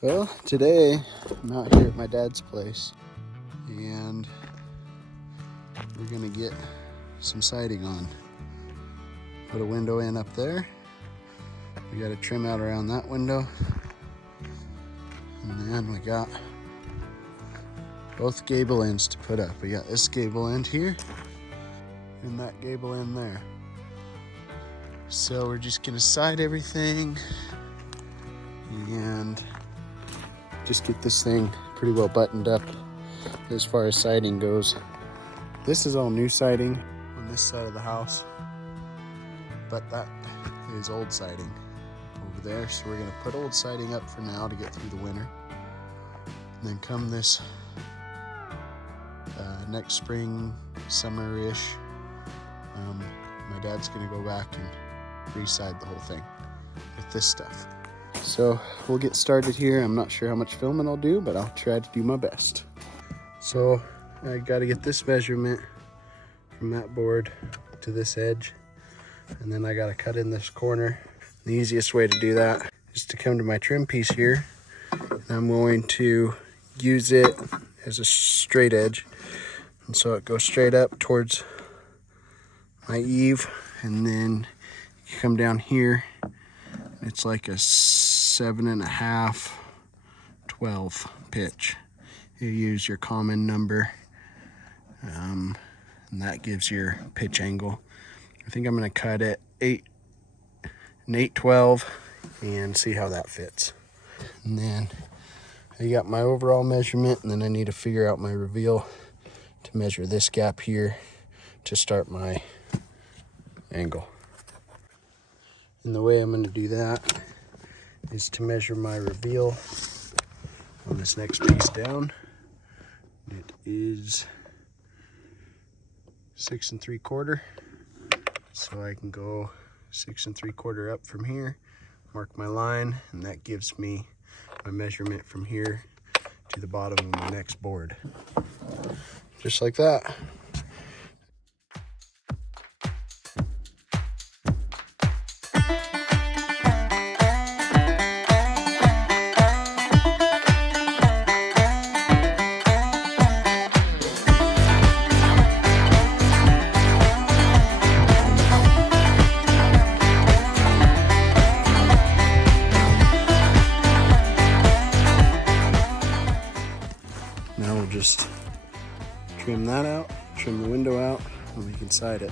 Well, today I'm out here at my dad's place and we're gonna get some siding on. Put a window in up there. We got to trim out around that window. And then we got both gable ends to put up. We got this gable end here and that gable end there. So we're just gonna side everything and just get this thing pretty well buttoned up as far as siding goes. This is all new siding on this side of the house, but that is old siding over there. So we're gonna put old siding up for now to get through the winter. And then come this next spring, summer-ish, my dad's gonna go back and re-side the whole thing with this stuff. So we'll get started here. I'm not sure how much filming I'll do, but I'll try to do my best. So I got to get this measurement from that board to this edge, and then I got to cut in this corner. The easiest way to do that is to come to my trim piece here, and I'm going to use it as a straight edge, and so it goes straight up towards my eave, and then you come down here. It's like a 7.5, 12 pitch. You use your common number, and that gives your pitch angle. I think I'm gonna cut it 8/12 and see how that fits. And then I got my overall measurement, and then I need to figure out my reveal to measure this gap here to start my angle. And the way I'm going to do that is to measure my reveal on this next piece down. It is 6 3/4, so I can go 6 3/4 up from here, mark my line, and that gives me my measurement from here to the bottom of my next board. Just like that. Now we'll just trim that out, trim the window out, and we can side it.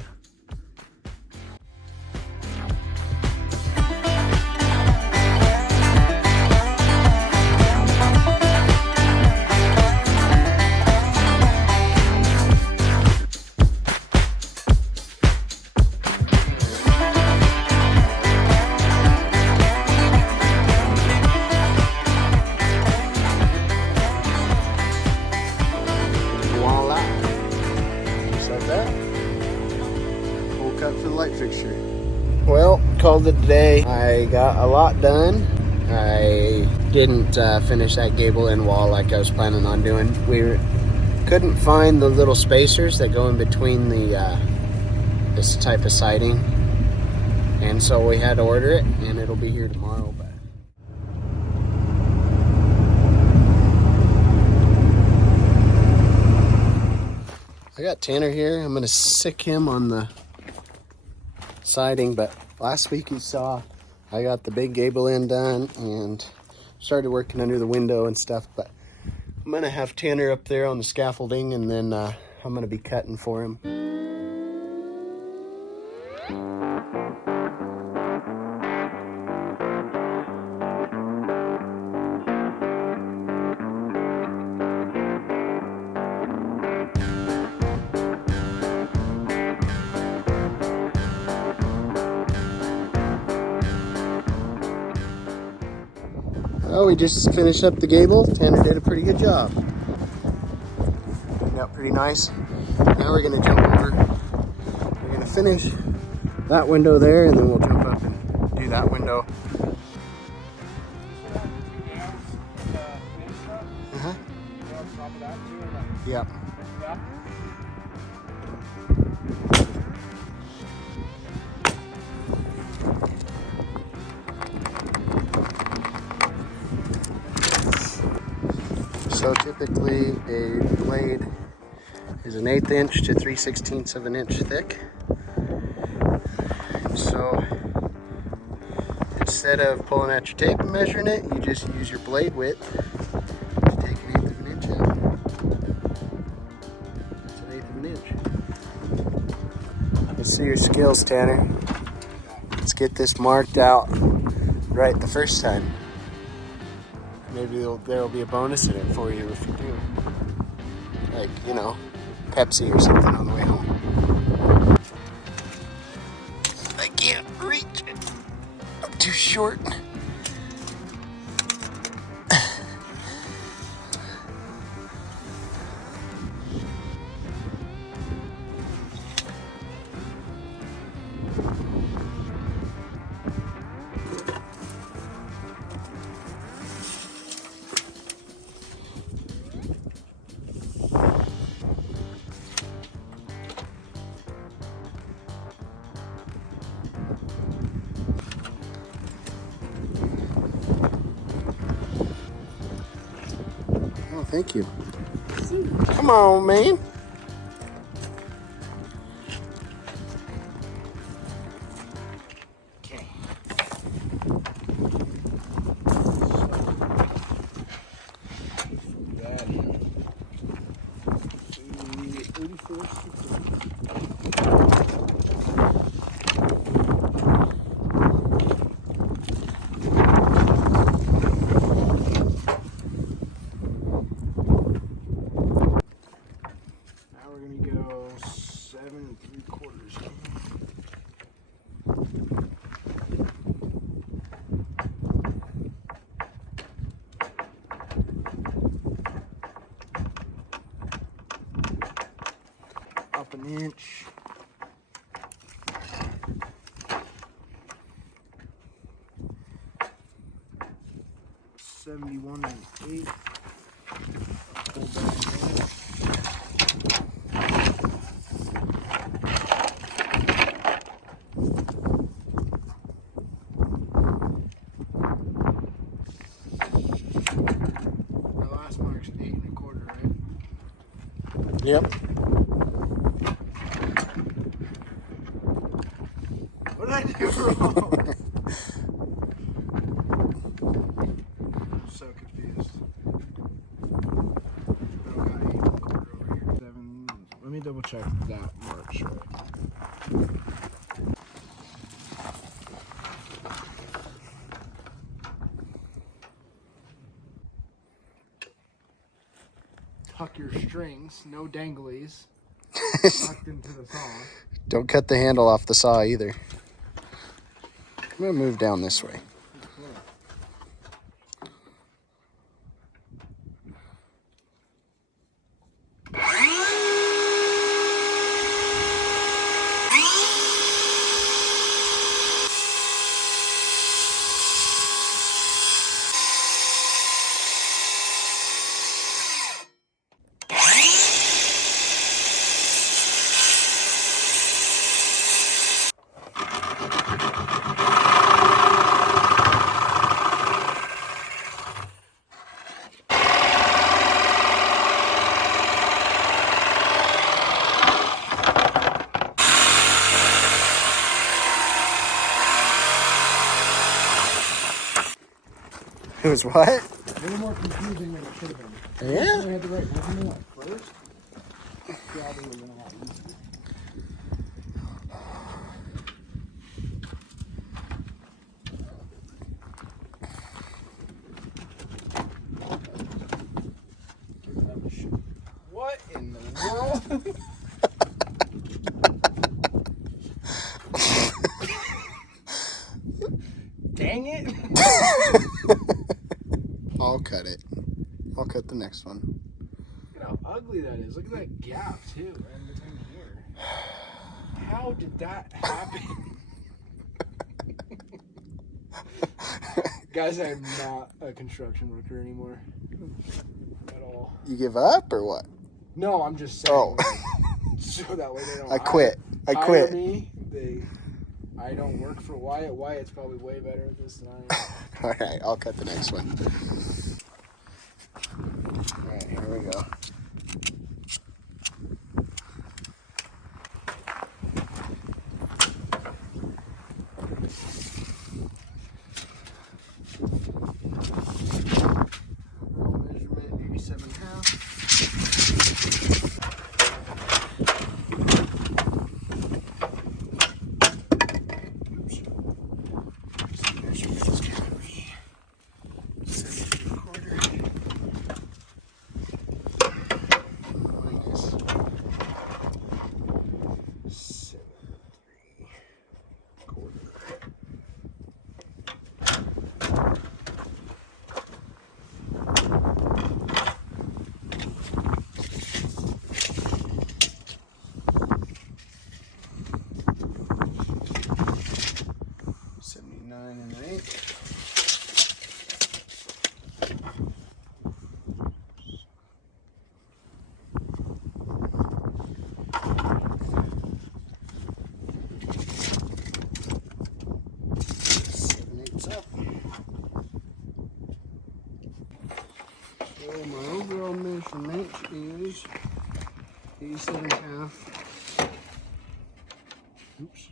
For the light fixture. Well, called it a day. I got a lot done. I didn't finish that gable end wall like I was planning on doing. We couldn't find the little spacers that go in between the this type of siding, and so we had to order it, and it'll be here tomorrow. But I got Tanner here. I'm gonna sick him on the siding, but last week you saw I got the big gable end done and started working under the window and stuff, but I'm gonna have Tanner up there on the scaffolding, and then I'm gonna be cutting for him. Well, we just finished up the gable. Tanner did a pretty good job. Turned out pretty nice. Now we're gonna jump over. We're gonna finish that window there, and then we'll jump up and do that window. Yep. So typically a blade is an 1/8 inch to 3/16 of an inch thick. So instead of pulling out your tape and measuring it, you just use your blade width to take 1/8 of an inch out. That's 1/8 of an inch. Let's see your skills, Tanner. Let's get this marked out right the first time. Maybe there'll be a bonus in it for you if you do. Like, you know, Pepsi or something on the way home. I can't reach it. I'm too short. Oh, thank you. Come on, man. Okay. Up an inch. $71 1/8. Pull back an inch. The last mark's 8 1/4, right? Yep. What did I do wrong? I'm so confused. I've got 8 1/4 over here. 7. Let me double check that mark short. Tuck your strings, no danglies. Tucked into the saw. Don't cut the handle off the saw either. I'm gonna move down this way. It was what? A little more confusing than it should have been. Yeah? I had to write measurement at first. Probably would have been a lot easier. What in the world? Dang it! I'll cut it. I'll cut the next one. Look at how ugly that is. Look at that gap too, in between here. How did that happen? Guys, I'm not a construction worker anymore. At all. You give up or what? No, I'm just saying. Oh. Like, so that way they don't I quit. I quit. Me, I don't work for Wyatt. Wyatt's probably way better at this than I am. Alright, I'll cut the next one. Alright. So my overall measurement is 87.5. Oops.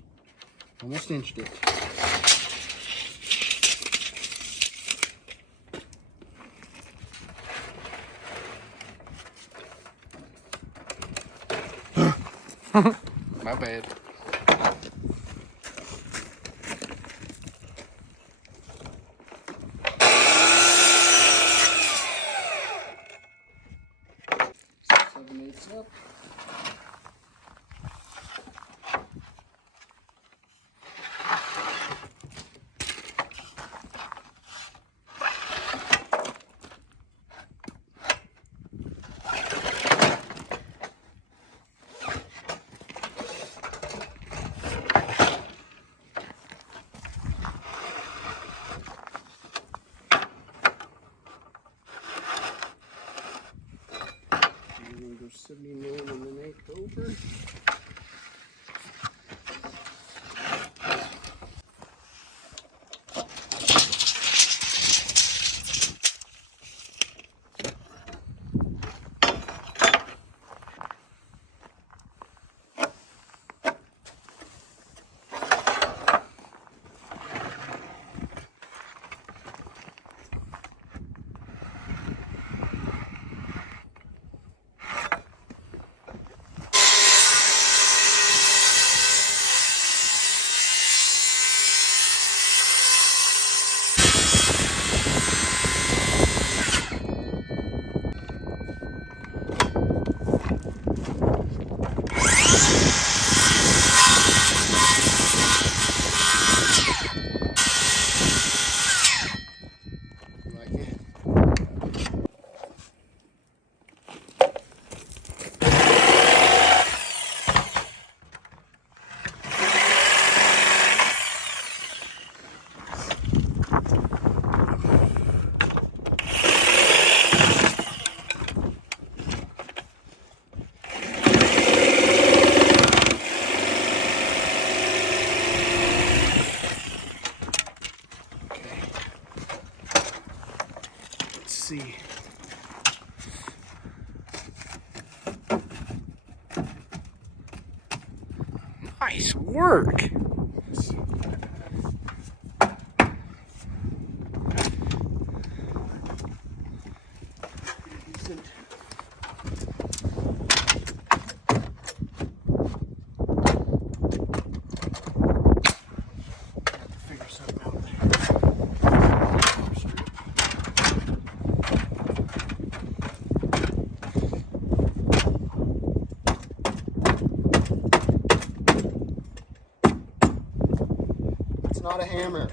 Almost inched it. My bad. Up. I'm gonna go 79 and then 8 over. See. Nice work. Figure something out there. It's not a hammer.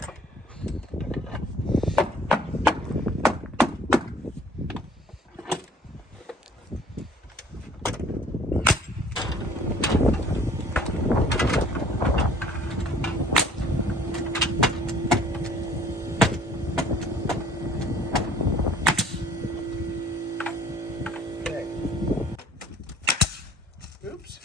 Oops.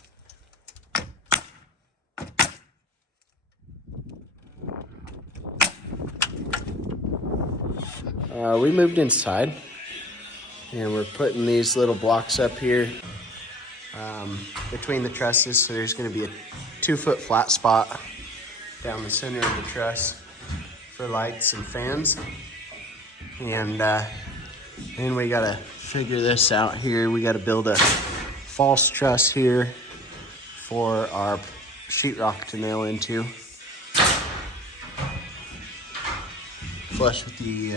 We moved inside and we're putting these little blocks up here between the trusses. So there's going to be a 2-foot flat spot down the center of the truss for lights and fans. And then we got to figure this out here. We got to build a false truss here for our sheetrock to nail into, flush with the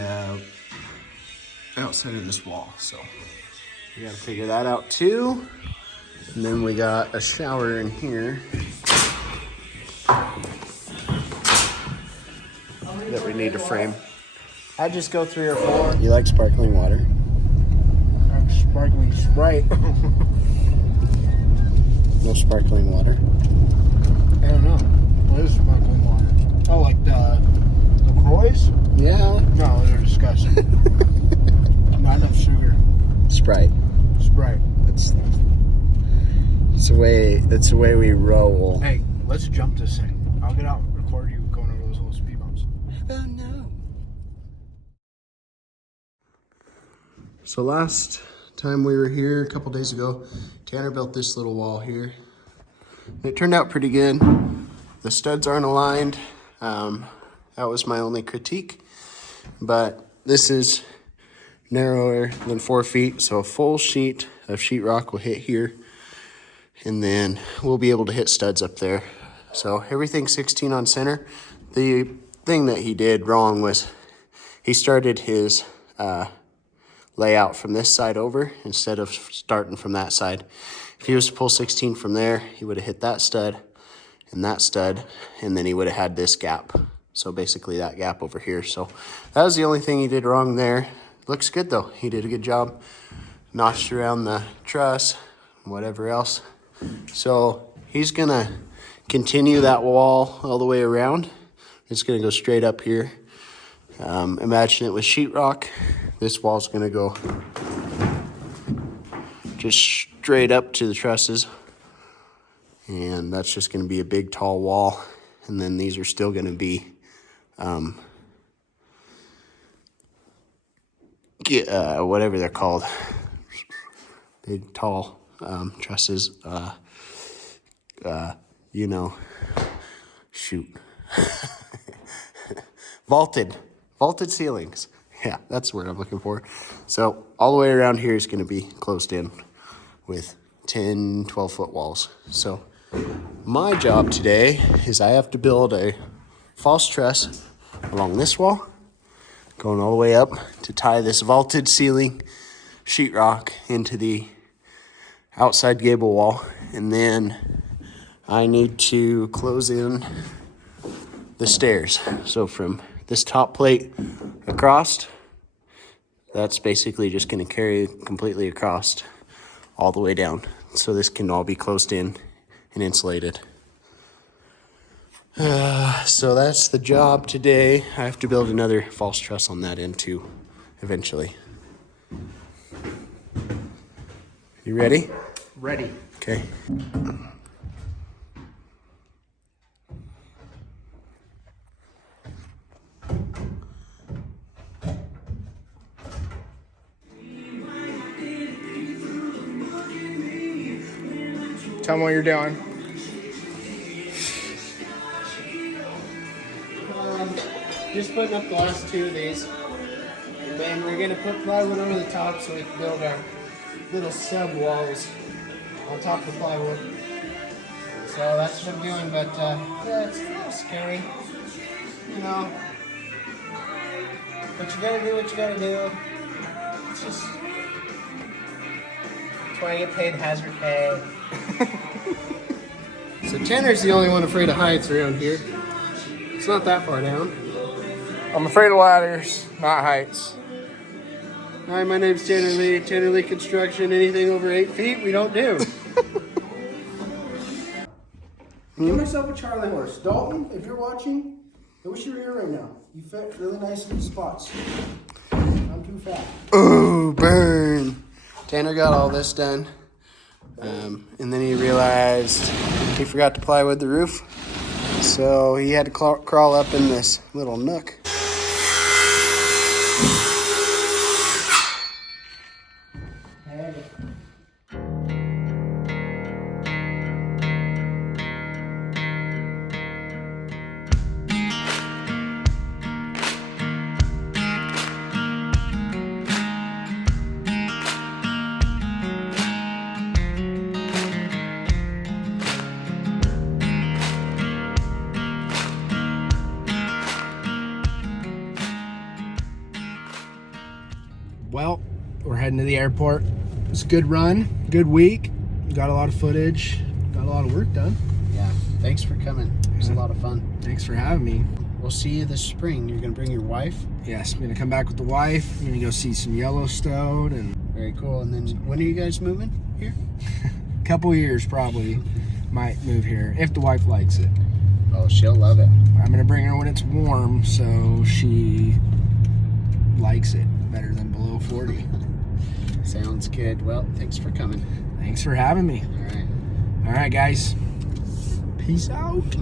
outside of this wall. So we got to figure that out too. And then we got a shower in here that we need to frame. I just go 3 or 4. You like sparkling water? I'm sparkling Sprite. No sparkling water. I don't know. What is sparkling water? Oh, like the LaCroix? Yeah. No, they're disgusting. Not enough sugar. Sprite. Sprite. That's the way we roll. Hey, let's jump this thing. I'll get out and record you going over those little speed bumps. Oh no. So last time we were here, a couple days ago, Tanner built this little wall here. It turned out pretty good. The studs aren't aligned. That was my only critique. But this is narrower than 4 feet, so a full sheet of sheetrock will hit here, and then we'll be able to hit studs up there. So everything's 16 on center. The thing that he did wrong was he started his layout from this side over instead of starting from that side. If he was to pull 16 from there, he would have hit that stud, and then he would have had this gap. So basically that gap over here. So that was the only thing he did wrong there. Looks good though. He did a good job. Notched around the truss, whatever else. So he's gonna continue that wall all the way around. It's gonna go straight up here. Imagine it was sheetrock. This wall's gonna go just straight up to the trusses. And that's just gonna be a big tall wall. And then these are still gonna be whatever they're called. Big tall trusses. You know, shoot. Vaulted ceilings. Yeah, that's the word I'm looking for. So all the way around here is going to be closed in with 10, 12-foot walls. So my job today is I have to build a false truss along this wall, going all the way up to tie this vaulted ceiling sheetrock into the outside gable wall. And then I need to close in the stairs. So from this top plate across, that's basically just going to carry completely across all the way down. So this can all be closed in and insulated. So that's the job today. I have to build another false truss on that end too, eventually. You ready? Ready. Okay. Tell them what you're doing. Just putting up the last 2 of these. And then we're going to put plywood over the top so we can build our little sub walls on top of the plywood. So that's what I'm doing, but yeah, it's a little scary. You know, but you gotta do what you gotta do. It's just, that's why I get paid hazard pay. So Tanner's the only one afraid of heights around here. It's not that far down. I'm afraid of ladders, not heights. Hi, my name's Tanner Lee. Tanner Lee Construction. Anything over 8 feet, we don't do. Give myself a Charlie horse. Dalton, if you're watching, I wish you were here right now. You fit really nice in the spots. I'm too fat. Ooh, burn. Tanner got all this done. And then he realized he forgot to plywood the roof. So he had to crawl up in this little nook. Well, we're heading to the airport. It's a good run, good week. Got a lot of footage, got a lot of work done. Yeah, thanks for coming. It was a lot of fun. Thanks for having me. We'll see you this spring. You're going to bring your wife? Yes, I'm gonna come back with the wife. I'm gonna go see some Yellowstone and Very cool. And then when are you guys moving here? a couple years probably might move here if the wife likes it. Oh, she'll love it. I'm gonna bring her when it's warm so she likes it better than below 40. Sounds good. Well, thanks for coming. Thanks for having me. All right. All right, guys. Peace out.